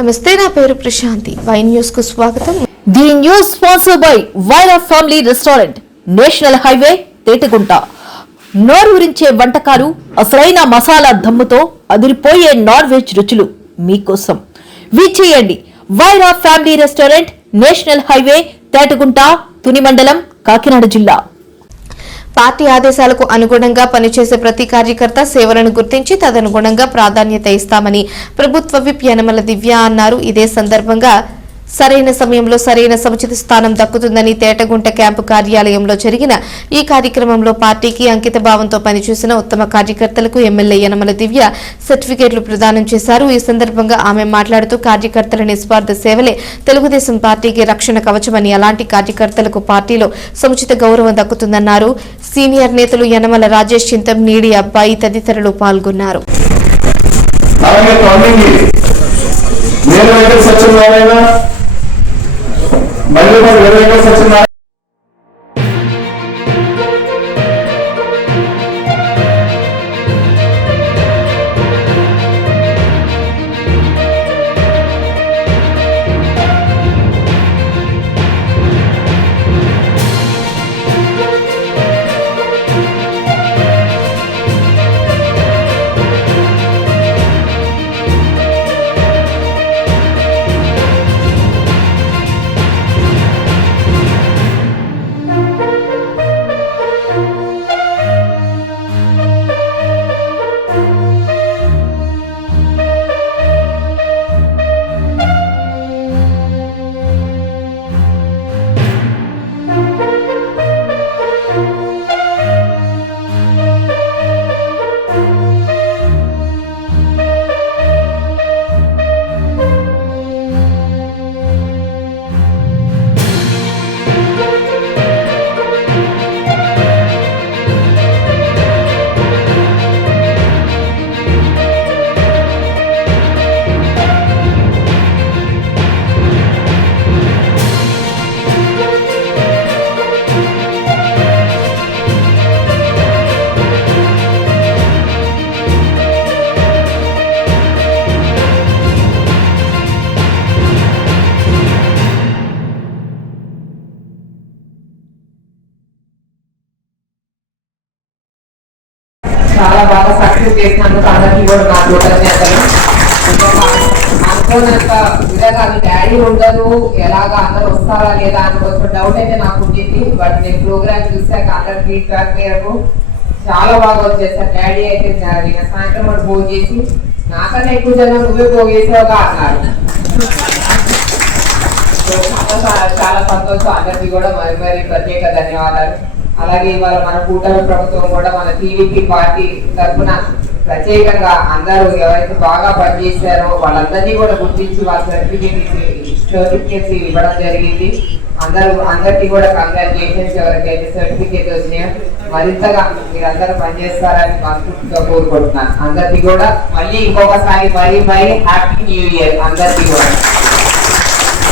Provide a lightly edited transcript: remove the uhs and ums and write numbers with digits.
నమస్తే, నా పేరు ప్రశాంతి. వై న్యూస్ కు స్వాగతం. The news sponsor by Vaira family restaurant, national highway, Tetagunta. నోరూరించే వంటకాలు, అసలైన మసాలా దమ్ముతో అదిరిపోయే నాన్ వెజ్ రుచులు మీకోసం. విచ్చేయండి Vaira family restaurant, national highway, Tetagunta, Tuni మండలం, కాకినాడ జిల్లా. పార్టీ ఆదేశాలకు అనుగుణంగా పనిచేసే ప్రతి కార్యకర్త సేవలను గుర్తించి తదనుగుణంగా ప్రాధాన్యత ఇస్తామని ప్రభుత్వ విప్ యనమల దివ్య అన్నారు. ఇదే సందర్భంగా సరైన సమయంలో సరైన సముచిత స్థానం దక్కుతుందని తేటగుంట క్యాంపు కార్యాలయంలో జరిగిన ఈ కార్యక్రమంలో పార్టీకి అంకిత భావంతో పనిచేసిన ఉత్తమ కార్యకర్తలకు ఎమ్మెల్యే యనమల దివ్య సర్టిఫికేట్లు ప్రదానం చేశారు. ఈ సందర్భంగా ఆమె మాట్లాడుతూ కార్యకర్తల నిస్వార్థ సేవలే తెలుగుదేశం పార్టీకి రక్షణ కవచమని, అలాంటి కార్యకర్తలకు పార్టీలో సముచిత గౌరవం దక్కుతుందన్నారు. సీనియర్ నేతలు యనమల రాజేష్, చింతం, నీడి అబ్బాయి తదితరులు పాల్గొన్నారు. చాలా బాగా సక్సెస్ చేసినందుకు అందరికీ కూడా నా కృతజ్ఞతలు. అనుకోనంత విధంగా మీ డాడీ ఉండదు, ఎలాగా అందరు వస్తారా లేదా అని కొంచెం డౌట్ అయితే నాకు ఉండింది. బట్ నేను ప్రోగ్రామ్ చూసాక అందరి ఫీడ్బ్యాక్ మేరకు చాలా బాగా వచ్చేసారు. డాడీ అయితే నిన్న సాయంత్రం కూడా భోజనం చేసి నాకన్నా ఎక్కువ జనం నువ్వే పోగేసావుగా అన్నారు. చాలా సంతోషం. అందరికీ కూడా మరి మరి ప్రత్యేక ధన్యవాదాలు. అలాగే ఇవాళ మన కూటమి ప్రభుత్వం కూడా మన టీడీపీ పార్టీ తరఫున ప్రత్యేకంగా అందరూ ఎవరైతే బాగా పనిచేశారో వాళ్ళందరినీ కూడా గుర్తించి వాళ్ళ సర్టిఫికేట్స్ ఇవ్వడం జరిగింది. అందరికీ కూడా కంగ్రాచులేషన్స్. ఎవరికైతే సర్టిఫికేట్ వచ్చినాయో మరింతగా మీరందరూ పనిచేస్తారని మనస్ఫూర్తిగా కోరుకుంటున్నాను. అందరికీ కూడా మళ్ళీ ఇంకొకసారి మరీ హ్యాపీ న్యూ ఇయర్ అందరికీ కూడా.